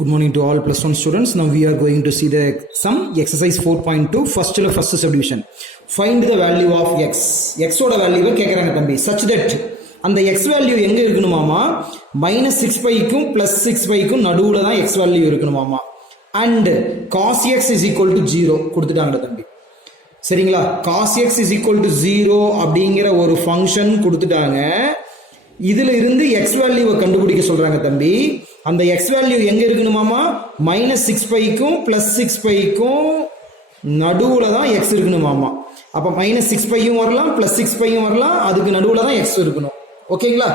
Good morning to all plus 1 students. Now we are going to see the sum exercise 4.2 first subdivision. Find the value of x. X oda value கேக்குறாங்க தம்பி such that அந்த x value எங்க இருக்கணுமாமா -6π க்கும் +6π க்கும் நடுவுல தான் x value இருக்கணுமாமா and cos x is equal to 0 கொடுத்துட்டாங்க தம்பி. சரிங்களா? cos x is equal to 0 அப்படிங்கிற ஒரு ஃபங்க்ஷன் கொடுத்துட்டாங்க. இதுல இருந்து x வேல்யூவை கண்டுபிடிக்க சொல்றாங்க தம்பி. அந்த x வேல்யூ எங்க இருக்கணுமாமா -6π க்கும் +6π க்கும் நடுவுல தான் x இருக்கணுமாமா. அப்ப -6π யும் வரலாம் +6π யும் வரலாம், அதுக்கு நடுவுல தான் x இருக்கணும். ஓகேங்களா?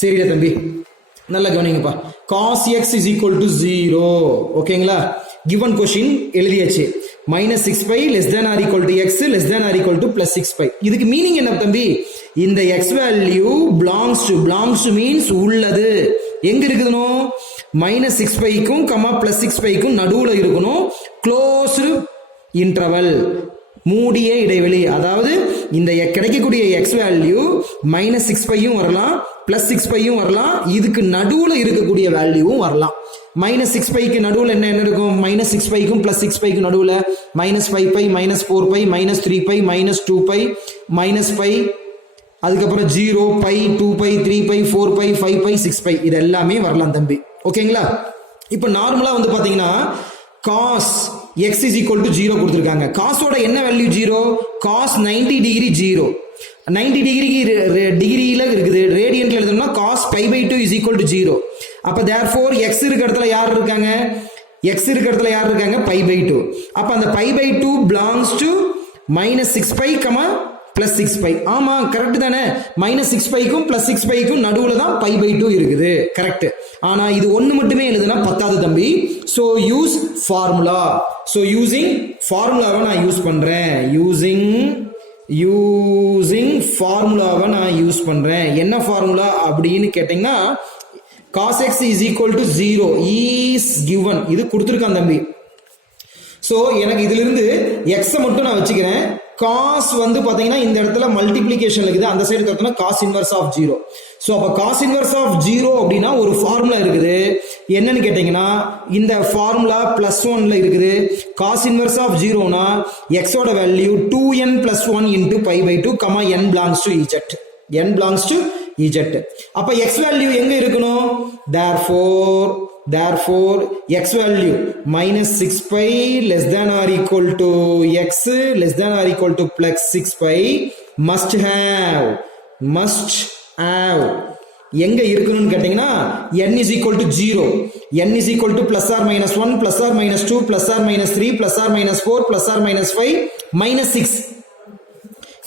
சரிடா தம்பி, நல்லா கவனிங்கப்பா. cos x is equal to 0. ஓகேங்களா? given question எழுதியாச்சு. -6π less than or equal to x less than or equal to +6π. இதுக்கு மீனிங் என்ன தம்பி? இந்த x value belongs to means உள்ளது. எங்க இருக்கணும்? -6π க்கும் +6π க்கும் நடுவுல இருக்கணும். closed interval, மூடிய இடைவெளி. அதாவது இந்த கிடைக்கக்கூடிய x வேல்யூ -6π யும் வரலாம் +6π யும் வரலாம், இதுக்கு நடுவுல இருக்கக்கூடிய வேல்யூவும் வரலாம். -6π க்கு நடுவுல என்ன இருக்கும்? -6π க்கும் +6π க்கும் நடுவுல -5π -4π -3π -2π -π, அதுக்கப்புறம் 0π 2π 3π 4π 5π 6π இது எல்லாமே வரலாம் தம்பி. ஓகேங்களா? இப்போ நார்மலா வந்து பாத்தீங்கன்னா cos x is equal to 0 கொடுத்திருக்காங்க. cos ஓட என்ன வேல்யூ 0? cos 90 degree 0. 90 டிகிரிக்கு டிகிரியில இருக்குது, ரேடியன்ட்ல எழுதணும்னா cos π/2 is equal to 0. அப்ப therefore x இருக்க இடத்துல யார் இருக்காங்க? x இருக்க இடத்துல யார் இருக்காங்க? π/2. அப்ப அந்த π/2 belongs to -6π, +6π. ஆமா கரெக்ட் தானே? -6π க்கும் +6π க்கும் நடுவுல தான் π/2 இருக்குது. கரெக்ட். ஆனா இது ஒன்னு மட்டுமே எழுதுனா பத்தாது தம்பி. So use formula. So using ஃபார்முலாவை நான் யூஸ் பண்றேன். யூசிங் ஃபார்முலாவை நான் யூஸ் பண்றேன். என்ன ஃபார்முலா அப்படின்னு கேட்டீங்கன்னா cos x is equal to 0 is given. இது கொடுத்திருக்கான் தம்பி. சோ எனக்கு இதுல இருந்து x மட்டும் நான் வச்சுக்கிறேன். cos வந்து பாத்தீங்கன்னா இந்த இடத்துல மல்டிப்ளிகேஷன் இருக்குது, அந்த சைடு பார்த்தோம்னா cos inverse of 0. சோ அப்ப cos inverse of 0 அப்படின்னா ஒரு ஃபார்முலா இருக்குது. என்னன்னு கேட்டீங்கன்னா இந்த ஃபார்முலா +1ல இருக்குது. cos inverse of 0னா x ஓட value 2n + 1 into π/2, n belongs to z. n belongs to z. அப்ப x வேல்யூ எங்க இருக்கணும்? therefore x value -6π less than or equal to x less than or equal to +6π must have எங்க இருக்கணும்னு கேட்டீங்கன்னா n is equal to 0, n is equal to +or -1 +or -2 +or -3 +or -4 +or -5 -6.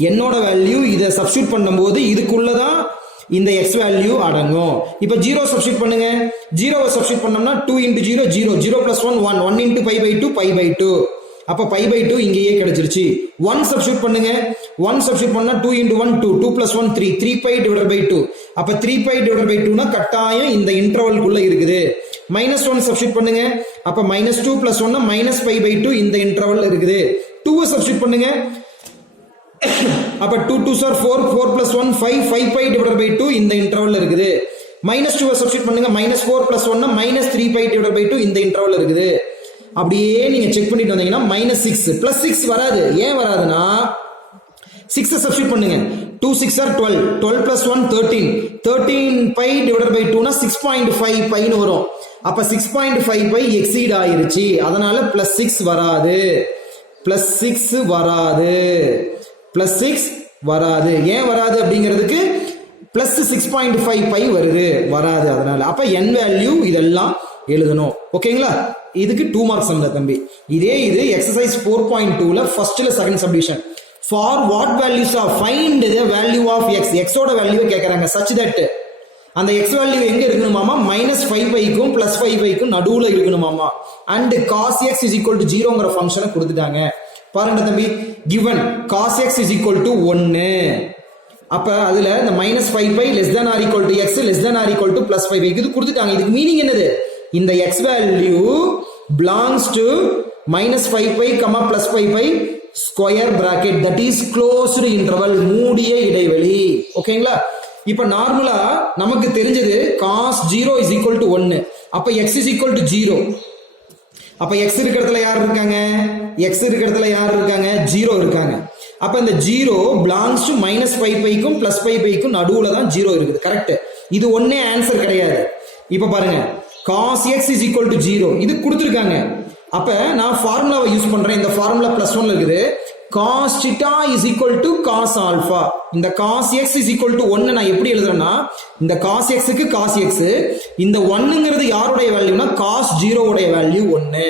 என்னோட value இதை substitute பண்ணும்போது இதுக்குள்ளதான் இந்த x value அடங்கும். இப்ப 0 substitute பண்ணுங்க. 0 சப்ஸ்டிட்யூட் பண்ணோம்னா 2 × 0 0 0 + 1 1 1 × π/2 π/2. அப்ப π/2 இங்கேயே கிடைச்சிருச்சு. 1 சப்ஸ்டிட்யூட் பண்ணுங்க. 1 சப்ஸ்டிட்யூட் பண்ணா 2 × 1 2 2 + 1 3 3π/2. அப்ப 3π/2னா கட்டாயம் இந்த இன்டர்வல்குள்ள இருக்குது. -1 சப்ஸ்டிட்யூட் பண்ணுங்க. அப்ப -2 + 1 -π/2 இந்த இன்டர்வல்ல இருக்குது. 2 சப்ஸ்டிட்யூட் பண்ணுங்க. அப்ப 2 2s are 4 4 + 1 5 5π/2 இந்த இன்டர்வல்ல இருக்குது. -2 சப்ஸ்டிட்யூட் பண்ணுங்க. -4 + 1 -3π/2 இந்த இன்டர்வல்ல இருக்குது. அப்படியே நீங்க செக் பண்ணிட்டு வந்தீங்கன்னா -6 +6 வராது. ஏன் வராதுன்னா 6 சப்ஸ்டிட்யூட் பண்ணுங்க. 2 6 are 12 12 + 1 13 13π/2னா 6.5π ன்னு வரும். அப்ப 6.5π எக்ஸீட் ஆயிருச்சு. அதனால +6 வராது. +6 வராது. ஏன் வராது அப்படிங்கிறதுக்கு +6.5π வருது, வராது. அதனால அப்ப n வேல்யூ இதெல்லாம் எழுதணும். ஓகேங்களா? இதுக்கு 2 மார்க்ஸ் சம் தம்பி. இது எக்ஸசைஸ் 4.2ல ஃபர்ஸ்ட்ல second subdivision. For what values of find the value of x. x ஓட வேல்யூவை கேக்குறாங்க. such that அந்த x வேல்யூ எங்க இருக்கணுமாமா? -5π க்கும் +5π க்கும் நடுவுல இருக்கணுமாமா. and cos x is equal to 0ங்கற ஃபங்க்ஷனை கொடுத்துட்டாங்க. பாருங்க தம்பி, given cos x is equal to 1. அப்ப அதுல இந்த -5π less than or equal to x less than or equal to +5 இது கொடுத்துட்டாங்க. இதுக்கு மீனிங் என்னது? இந்த x value belongs to -5π, +5π square bracket, that is closed interval, மூடிய இடைவெளி. ஓகேங்களா? இப்ப நார்மலா நமக்கு தெரிஞ்சது cos 0 is equal to 1. அப்ப x is equal to 0. அப்ப x இருக்கிறதுல யார் இருக்காங்க? x இருக்கிறதுல யார் இருக்காங்க? 0 இருக்காங்க. அப்ப இந்த 0 belongs to minus pi க்கும் plus pi க்கும் நடுவுல தான் 0 இருக்குது. கரெக்ட். இது ஒண்ணே ஆன்சர் கிடையாது. இப்ப பாருங்க cos x is equal to 0 இது கொடுத்திருக்காங்க. அப்ப நான் ஃபார்முலாவை யூஸ் பண்றேன். இந்த ஃபார்முலா +1 இருக்குது. cos theta is equal to cos alpha. இந்த cos x is equal to 1 நான் எப்படி எழுதுறேன்னா இந்த cos x க்கு cos x இந்த 1ங்கிறது யாருடைய வேல்யூனா cos 0 உடைய வேல்யூ 1.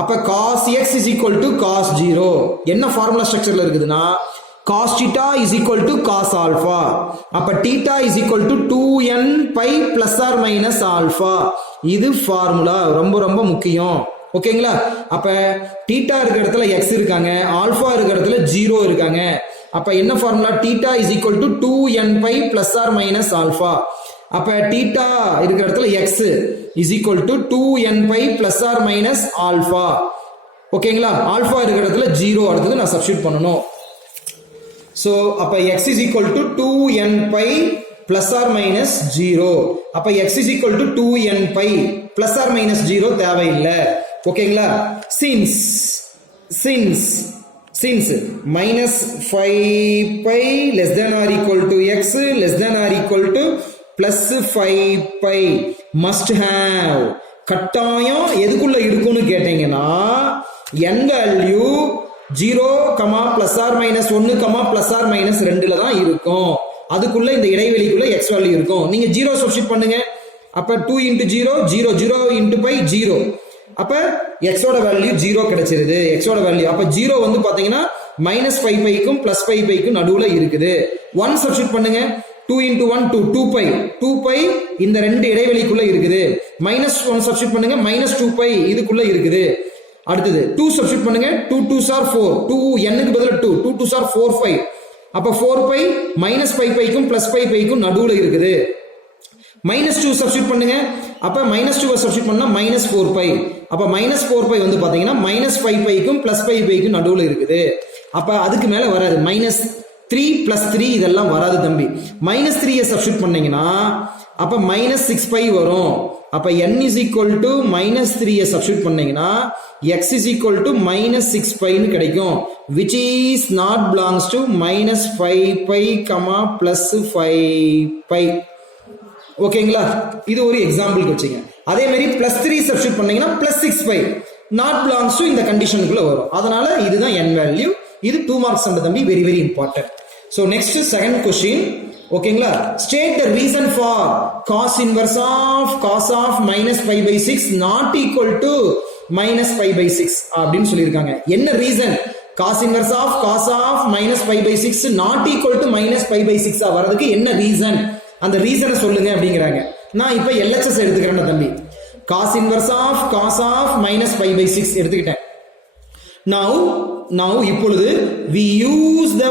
அப்ப cos x is equal to cos 0 என்ன ஃபார்முலா ஸ்ட்ரக்சர்ல இருக்குதுன்னா cos theta is equal to cos alpha. அப்ப theta is equal to 2n pi plus or minus alpha. இது ஃபார்முலா ரொம்ப ரொம்ப முக்கியம். ஓகேங்களா? அப்ப தீட்டா இருக்கிற இடத்துல x இருக்காங்க, ஆல்பா இருக்கிற இடத்துல 0 இருக்காங்க. அப்ப என்ன formula? Theta is equal to 2n pi plus or minus alpha. அப்ப தீட்டா இருக்கிற இடத்துல x is equal to 2n pi plus or minus alpha. ஓகேங்களா? ஆல்பா இருக்கிற இடத்துல 0 அடுத்தது நான் சப்ஸ்டிட்யூட் பண்ணணும். சோ அப்ப x is equal to 2n pi plus or minus 0. அப்ப x is equal to 2n pi plus or minus 0 தேவையில்லை. ஓகேங்களா? since minus 5 pi less than or equal to x less than or equal to plus 5 pi must have கட்டாயம் எதுக்குள்ள இருக்குன்னு கேட்டீங்கன்னா n value 0, plus or minus 1, plus or minus 2ல தான் இருக்கும். அதுக்குள்ள இந்த இடைவெளிக்குள்ள x வேல்யூ இருக்கும். நீங்க 0 சப்ஸ்டிட்யூட் பண்ணுங்க. அப்ப 2 into 0 0 0 into pi 0. அப்ப x ஓட வேல்யூ 0 கிடைச்சிருது. x ஓட வேல்யூ அப்ப 0 வந்து பாத்தீங்கன்னா minus 5 pi க்கும் plus 5 pi க்கும் நடுவுல இருக்குது. 1 சப்ஸ்டிட்யூட் பண்ணுங்க. 2 into 1 2 pi இந்த ரெண்டு இடைவெளிக்குள்ள இருக்குது. minus 1 சப்ஸ்டிட்யூட் பண்ணுங்க. minus 2 pi இதுக்குள்ள இருக்குது. அடுத்தது 2 சப்ஸ்டிட்யூட் பண்ணுங்க. 2 2s are 4 2 n க்கு பதிலா 2 2 2s are 4 5. அப்ப 4 pi minus 5 pi க்கும் plus 5 pi க்கும் நடுவுல இருக்குது. minus 2 சப்ஸ்டிட்யூட் பண்ணுங்க. அப்ப minus 2 சப்ஸ்டிட்யூட் பண்ணா minus 4 pi. அப்ப minus 4 pi வந்து பாத்தீங்கன்னா minus 5 pi க்கும் plus 5 pi க்கும் நடுவுல இருக்குது. அப்ப அதுக்கு மேல வராது. minus 3 plus 3 இதெல்லாம் வராது தம்பி. minus 3 சப்ஸ்டிட்யூட் பண்ணீங்கன்னா அப்ப minus 6 pi வரும். அப்ப n is equal to minus 3 substitute பண்ணீங்கன்னா x is equal to minus 6 pi ன்னு கிடைக்கும். which is not belongs to minus 5 pi, plus 5 pi. ஓகேங்களா? இது ஒரு எக்ஸாம்பிளுக்கு வச்சுங்க. அதே மாதிரி plus 3 சப்ஸ்டிட்யூட் பண்ணீங்கன்னா plus 6 pi not belongs to இந்த கண்டிஷனுக்குள்ள வரும். அதனால இதுதான் n வேல்யூ. இது 2 marks அந்த தம்பி very very important. So next second question. ஓகேங்களா? State the reason for cos inverse of cos of minus pi by 6 not equal to minus pi by 6 அப்படின்னு சொல்லியிருக்காங்க. என்ன reason? cos inverse of cos of minus pi by 6 not equal to minus pi by 6 வரதுக்கு என்ன reason? அந்த ரீசனை சொல்லுங்க அப்படிங்கிறாங்க. நான் இப்ப LHS எடுத்துக்கிறேன் தம்பி. cos inverse of cos of minus pi by 6 எடுத்துக்கிட்டேன். now இப்பொழுது we use the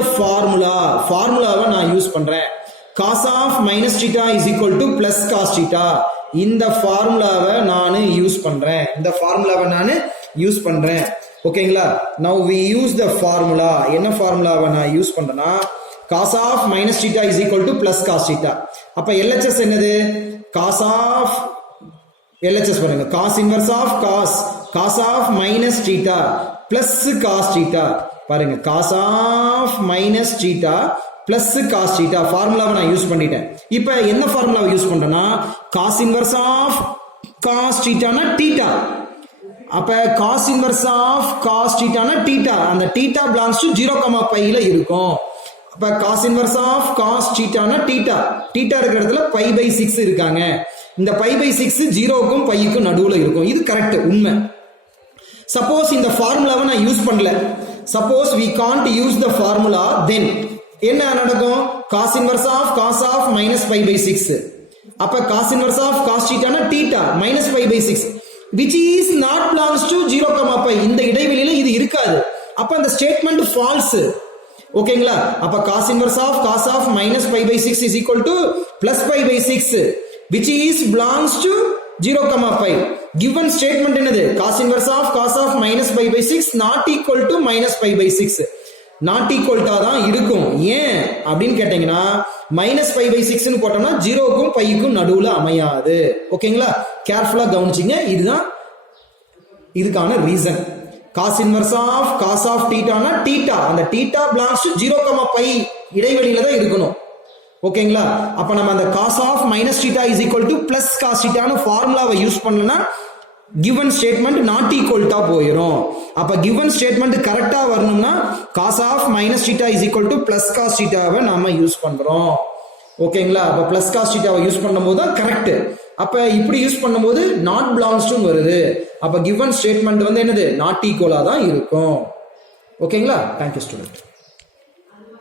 formulaவை நான் யூஸ் பண்றேன். cos of minus theta is equal to plus cos theta. இந்த ஃபார்முலாவை நான் யூஸ் பண்றேன். ஓகேங்களா? now we use the formula. என்ன ஃபார்முலாவை நான் யூஸ் பண்றேன்னா cos of minus theta is equal to plus cos theta. அப்ப LHS என்னது? cos of LHS பாருங்க. cos inverse of cos of minus theta plus cos theta. பாருங்க cos of minus theta plus cos theta ஃபார்முலாவை நான் use பண்ணிட்டேன். இப்போ என்ன ஃபார்முலாவை யூஸ் பண்றேன்னா cos inverse of cos theta னா theta. அப்ப cos inverse of cos theta னா theta. அந்த theta belongs to 0, pi ல இருக்கும். அப்ப cos inverse of cos theta னா theta இருக்கிற இடத்துல pi by 6 இருக்காங்க. இந்த pi by 6 0க்கும் pi க்கும் நடுவுல இருக்கும். இது கரெக்ட், உண்மை. சப்போஸ் இந்த ஃபார்முலாவை நான் யூஸ் பண்ணல, suppose we can't use the formula, then என்ன நடக்கும்? cos inverse of minus pi by 6. அப்ப cos inverse of cos theta னா theta minus pi by 6 which is not belongs to 0, pi. இந்த இடைவெளியில இது இருக்காது. அப்ப அந்த ஸ்டேட்மெண்ட் ஃபால்ஸ். ஓகேங்களா? அப்ப cos inverse of cos of minus pi by 6 is equal to plus pi by 6 which is belongs to 0, pi. given statement என்னது? cos inverse of cos of minus pi by 6 not equal to minus pi by 6. Not ஈக்குவல்ட்டா தான் இருக்கும். ஏன் அப்படின்னு கேட்டீங்கன்னா -5/6 போட்டோம்னா 0க்கும் பைக்கும் நடுவுல அமையாது. ஓகேங்களா, கேர்ஃபுல்லா கவனிச்சிங்க. இதுதான் இதுக்கான reason. Cos inverse of cos of தீட்டானா தீட்டா, அந்த தீட்டா பிலாங்ஸ் டு 0, இடைவெளியில தான் இருக்கணும். ஓகேங்களா, அப்ப நம்ம அந்த cos of minus theta is equal to plus cos தீட்டான ஃபார்முலாவை யூஸ் பண்ணலன்னா கிவன் ஸ்டேட்மெண்ட் நாட் ஈக்குவல்ட்டா போயிடும். அப்ப கிவன் ஸ்டேட்மெண்ட் கரெக்டா வரணும்னா cos of minus theta is equal to plus cos தீட்டாவை நாம யூஸ் பண்றோம். ஓகேங்களா, அப்ப பிளஸ் காஸ் தீட்டாவை யூஸ் பண்ணும்போது தான் கரெக்ட். அப்ப இப்படி யூஸ் பண்ணும்போது நாட் பிலாங்ஸ் டு வருது. அப்ப கிவன் ஸ்டேட்மெண்ட் வந்து என்னது, நாட் ஈக்குவலா தான் இருக்கும். ஓகேங்களா, தேங்க்யூ ஸ்டூடெண்ட்.